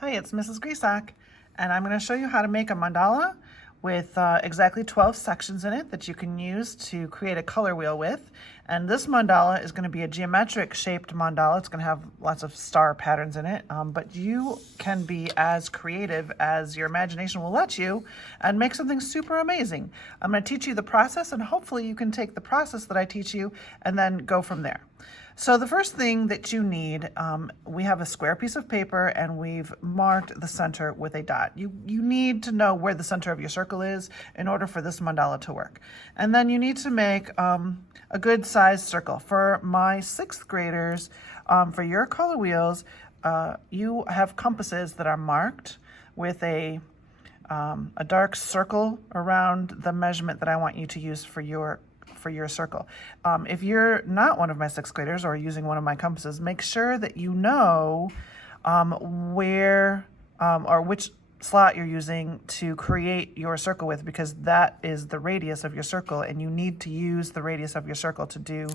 Hi, it's Mrs. Grisak, and I'm going to show you how to make a mandala with exactly 12 sections in it that you can use to create a color wheel with. And this mandala is going to be a geometric shaped mandala. It's going to have lots of star patterns in it, but you can be as creative as your imagination will let you and make something super amazing. I'm going to teach you the process, and hopefully you can take the process that I teach you and then go from there. So the first thing that you need, we have a square piece of paper and we've marked the center with a dot. You need to know where the center of your circle is in order for this mandala to work. And then you need to make a good sized circle. For my sixth graders, for your color wheels, you have compasses that are marked with a dark circle around the measurement that I want you to use for your circle. If you're not one of my sixth graders or using one of my compasses, make sure that you know where or which slot you're using to create your circle with, because that is the radius of your circle and you need to use the radius of your circle to do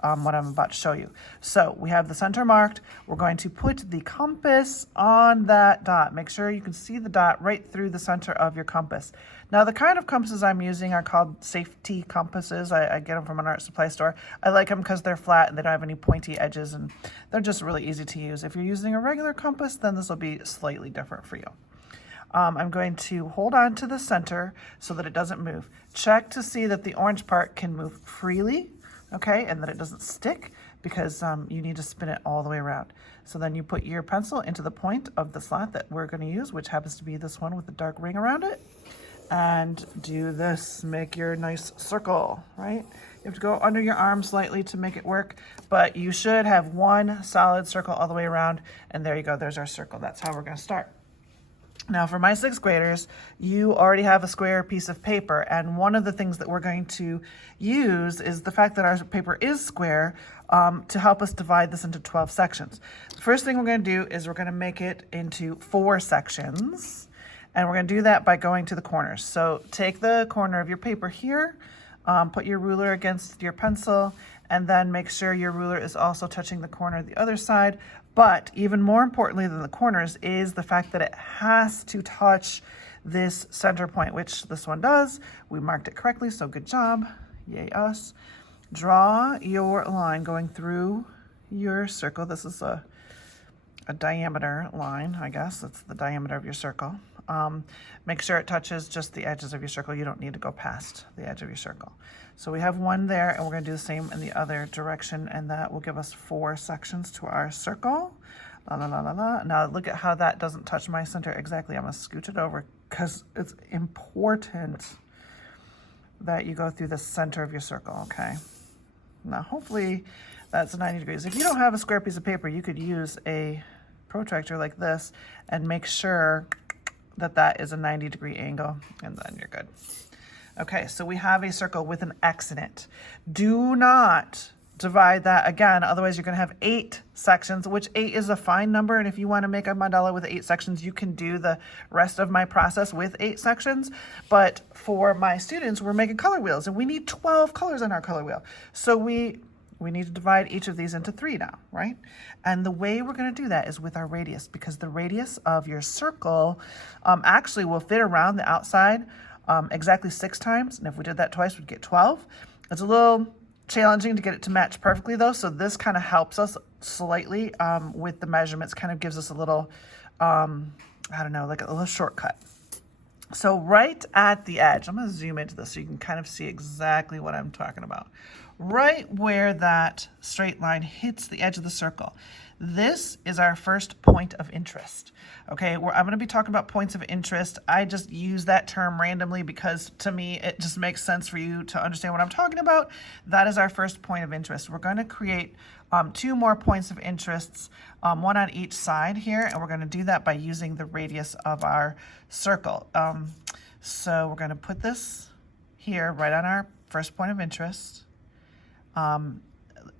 what I'm about to show you. So we have the center marked. We're going to put the compass on that dot. Make sure you can see the dot right through the center of your compass. Now the kind of compasses I'm using are called safety compasses. I get them from an art supply store. I like them because they're flat and they don't have any pointy edges and they're just really easy to use. If you're using a regular compass, then this will be slightly different for you. I'm going to hold on to the center so that it doesn't move. Check to see that the orange part can move freely, okay, and that it doesn't stick, because you need to spin it all the way around. So then you put your pencil into the point of the slot that we're going to use, which happens to be this one with the dark ring around it, and do this. Make your nice circle, right? You have to go under your arm slightly to make it work, but you should have one solid circle all the way around, and there you go. There's our circle. That's how we're going to start. Now for my sixth graders, you already have a square piece of paper, and one of the things that we're going to use is the fact that our paper is square to help us divide this into 12 sections. The first thing we're going to do is we're going to make it into 4 sections, and we're going to do that by going to the corners. So take the corner of your paper here, put your ruler against your pencil, and then make sure your ruler is also touching the corner of the other side. But even more importantly than the corners is the fact that it has to touch this center point, which this one does. We marked it correctly, so good job. Yay us. Draw your line going through your circle. This is a diameter line, I guess. That's the diameter of your circle. Make sure it touches just the edges of your circle. You don't need to go past the edge of your circle. So we have one there, and we're going to do the same in the other direction, and that will give us 4 sections to our circle. La, la, la, la, la. Now look at how that doesn't touch my center exactly. I'm going to scooch it over because it's important that you go through the center of your circle, okay? Now hopefully that's 90 degrees. If you don't have a square piece of paper, you could use a protractor like this and make sure that that is a 90-degree angle, and then you're good. Okay, so we have a circle with an X in it. Do not divide that again, otherwise you're going to have 8 sections, which 8 is a fine number, and if you want to make a mandala with 8 sections, you can do the rest of my process with 8 sections. But for my students, we're making color wheels, and we need 12 colors on our color wheel. So we need to divide each of these into 3 now, right? And the way we're going to do that is with our radius, because the radius of your circle actually will fit around the outside exactly 6 times. And if we did that twice, we'd get 12. It's a little challenging to get it to match perfectly though. So this kind of helps us slightly with the measurements, kind of gives us a little, I don't know, like a little shortcut. So right at the edge, I'm going to zoom into this so you can kind of see exactly what I'm talking about. Right where that straight line hits the edge of the circle. This is our first point of interest. Okay, I'm going to be talking about points of interest. I just use that term randomly because to me it just makes sense for you to understand what I'm talking about. That is our first point of interest. We're going to create 2 more points of interests, one on each side here, and we're going to do that by using the radius of our circle. So we're going to put this here right on our first point of interest.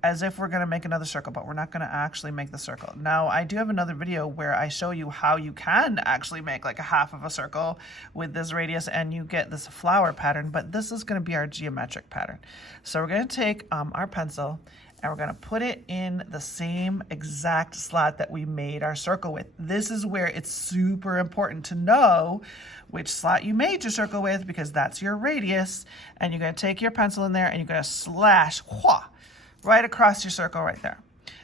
As if we're going to make another circle, but we're not going to actually make the circle. Now, I do have another video where I show you how you can actually make like a half of a circle with this radius and you get this flower pattern, but this is going to be our geometric pattern. So we're going to take our pencil and we're gonna put it in the same exact slot that we made our circle with. This is where it's super important to know which slot you made your circle with, because that's your radius, and you're gonna take your pencil in there and you're gonna slash right across your circle right there.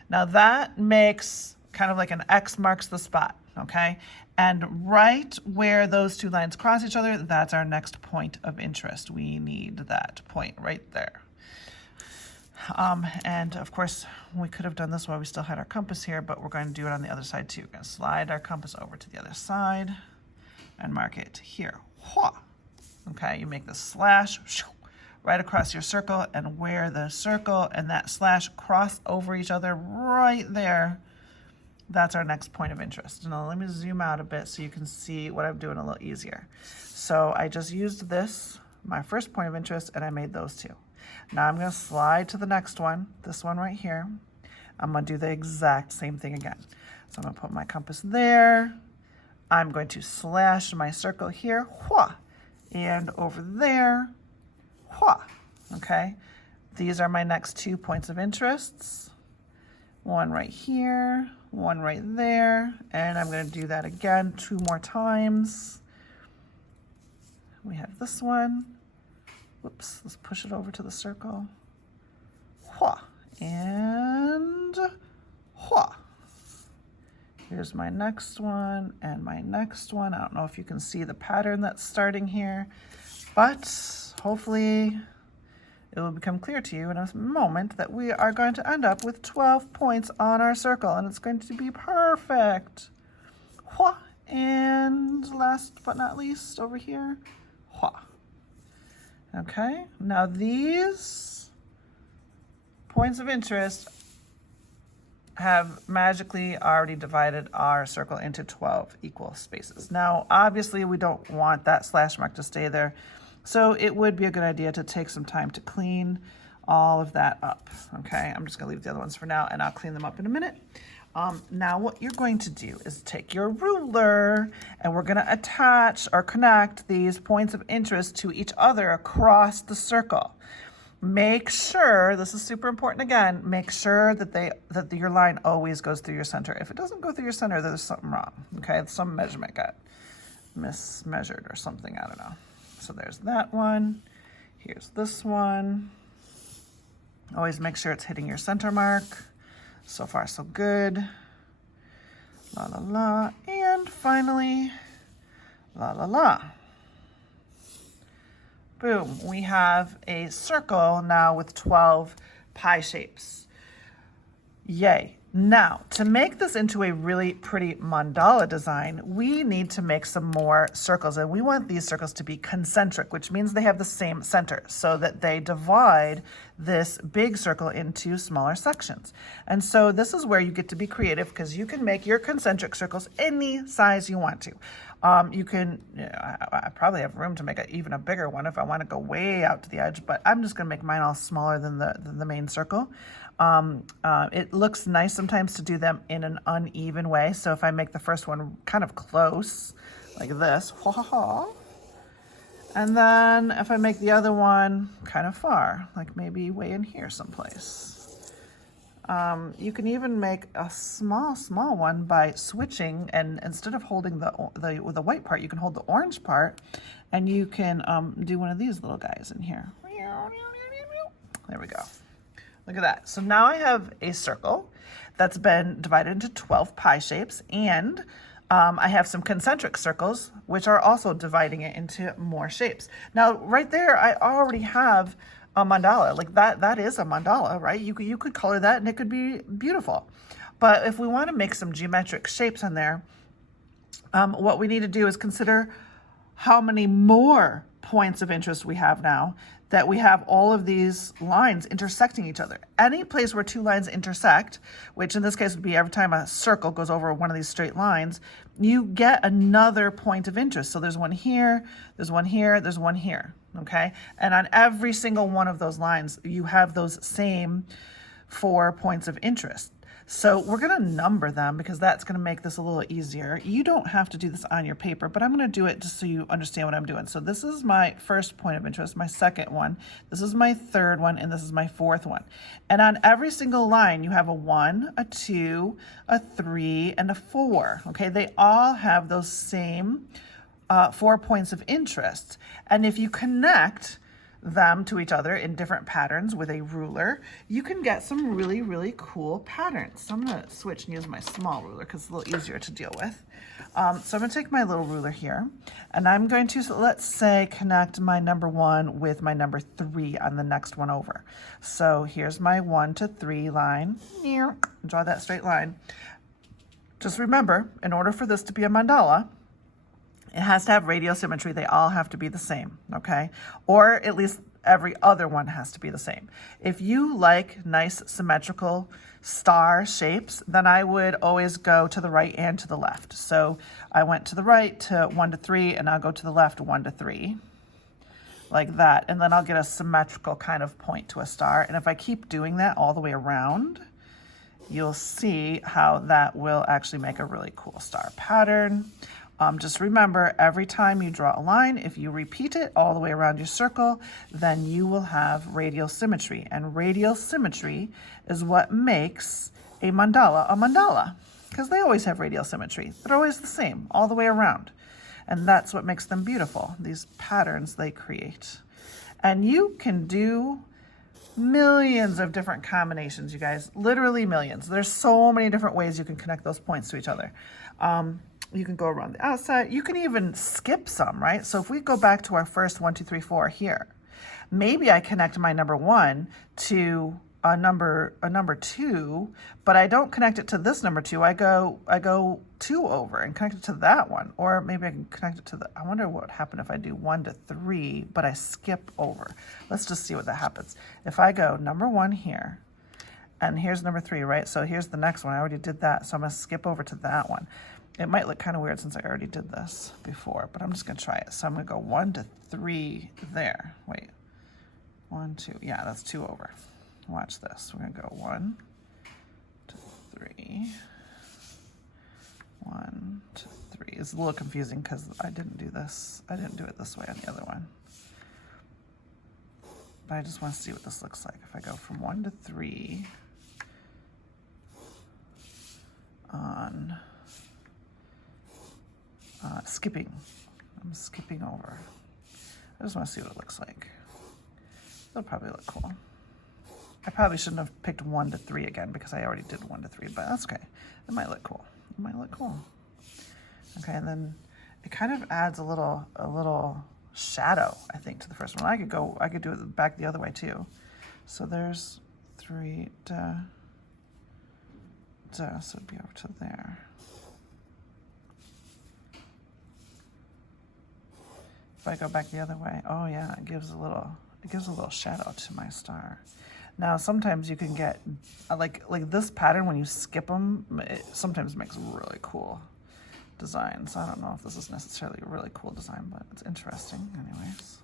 Now that makes kind of like an X marks the spot, okay? And right where those two lines cross each other, that's our next point of interest. We need that point right there. And of course, we could have done this while we still had our compass here, but we're going to do it on the other side too. We're going to slide our compass over to the other side and mark it here. Okay, you make the slash right across your circle, and where the circle and that slash cross over each other right there, that's our next point of interest. Now let me zoom out a bit so you can see what I'm doing a little easier. So I just used this, my first point of interest, and I made those two. Now I'm going to slide to the next one, this one right here. I'm going to do the exact same thing again. So I'm going to put my compass there. I'm going to slash my circle here, and over there, okay? These are my next 2 points of interests. One right here, one right there, and I'm going to do that again 2 more times. We have this one. Whoops, let's push it over to the circle. And here's my next one and my next one. I don't know if you can see the pattern that's starting here, but hopefully it will become clear to you in a moment that we are going to end up with 12 points on our circle, and it's going to be perfect. And last but not least, over here, okay, now these points of interest have magically already divided our circle into 12 equal spaces. Now, obviously, we don't want that slash mark to stay there, so it would be a good idea to take some time to clean all of that up, okay? I'm just gonna leave the other ones for now, and I'll clean them up in a minute. Now what you're going to do is take your ruler, and we're gonna attach or connect these points of interest to each other across the circle. Make sure, this is super important again, make sure that your line always goes through your center. If it doesn't go through your center, there's something wrong, okay? Some measurement got mismeasured or something, I don't know. So there's that one, here's this one. Always make sure it's hitting your center mark. So far, so good. La, la, la. And finally, la, la, la. Boom. We have a circle now with 12 pie shapes. Yay. Now, to make this into a really pretty mandala design, we need to make some more circles, and we want these circles to be concentric, which means they have the same center, so that they divide this big circle into smaller sections. And so this is where you get to be creative, because you can make your concentric circles any size you want to. I probably have room to make even a bigger one if I want to go way out to the edge, but I'm just going to make mine all smaller than the main circle. It looks nice sometimes to do them in an uneven way. So if I make the first one kind of close, like this, and then if I make the other one kind of far, like maybe way in here someplace. You can even make a small one by switching, and instead of holding the white part, you can hold the orange part, and you can do one of these little guys in here. There we go. Look at that. So now I have a circle that's been divided into 12 pie shapes, and I have some concentric circles, which are also dividing it into more shapes. Now, right there, I already have a mandala. Like that is a mandala, right? You could color that and it could be beautiful. But if we want to make some geometric shapes on there, what we need to do is consider how many more points of interest we have now that we have all of these lines intersecting each other. Any place where two lines intersect, which in this case would be every time a circle goes over one of these straight lines, you get another point of interest. So there's one here, there's one here, there's one here, okay? And on every single one of those lines, you have those same 4 points of interest. So we're going to number them because that's going to make this a little easier. You don't have to do this on your paper, but I'm going to do it just so you understand what I'm doing. So this is my first point of interest, my second one, this is my third one, and this is my fourth one. And on every single line, you have a 1, a 2, a 3, and a 4. Okay, they all have those same 4 points of interest. And if you connect them to each other in different patterns with a ruler, you can get some really, really cool patterns. So I'm going to switch and use my small ruler because it's a little easier to deal with. So I'm going to take my little ruler here, and I'm going to, let's say, connect my number 1 with my number 3 on the next one over. So here's my 1 to 3 line. Draw that straight line. Just remember, in order for this to be a mandala, it has to have radial symmetry. They all have to be the same, okay? Or at least every other one has to be the same. If you like nice symmetrical star shapes, then I would always go to the right and to the left. So I went to the right to 1 to 3, and I'll go to the left 1 to 3, like that. And then I'll get a symmetrical kind of point to a star. And if I keep doing that all the way around, you'll see how that will actually make a really cool star pattern. Just remember, every time you draw a line, if you repeat it all the way around your circle, then you will have radial symmetry. And radial symmetry is what makes a mandala, because they always have radial symmetry. They're always the same all the way around. And that's what makes them beautiful, these patterns they create. And you can do millions of different combinations, you guys, literally millions. There's so many different ways you can connect those points to each other. You can go around the outside. You can even skip some, right? So if we go back to our first 1, 2, 3, 4 here, maybe I connect my number 1 to a number 2, but I don't connect it to this number 2. I go 2 over and connect it to that one. Or maybe I can connect it to the, I wonder what would happen if I do 1 to 3, but I skip over. Let's just see what that happens. If I go number 1 here, and here's number 3, right? So here's the next one. I already did that, so I'm gonna skip over to that one. It might look kind of weird since I already did this before, but I'm just gonna try it. So I'm gonna go 1 to 3 there. Wait, 1, 2, yeah, that's 2 over. Watch this. We're gonna go 1 to 3, 1 to 3. It's a little confusing because I didn't do this. I didn't do it this way on the other one. But I just want to see what this looks like. If I go from 1 to 3 on skipping. I'm skipping over. I just want to see what it looks like. It'll probably look cool. I probably shouldn't have picked 1 to 3 again because I already did 1 to 3, but that's okay. It might look cool. It might look cool. Okay, and then it kind of adds a little shadow, I think, to the first one. I could do it back the other way too. So there's 3, so it'd be over to there. If I go back the other way, oh yeah, it gives a little shadow to my star. Now sometimes you can get like this pattern when you skip them, it sometimes makes really cool designs. I don't know if this is necessarily a really cool design, but it's interesting anyways.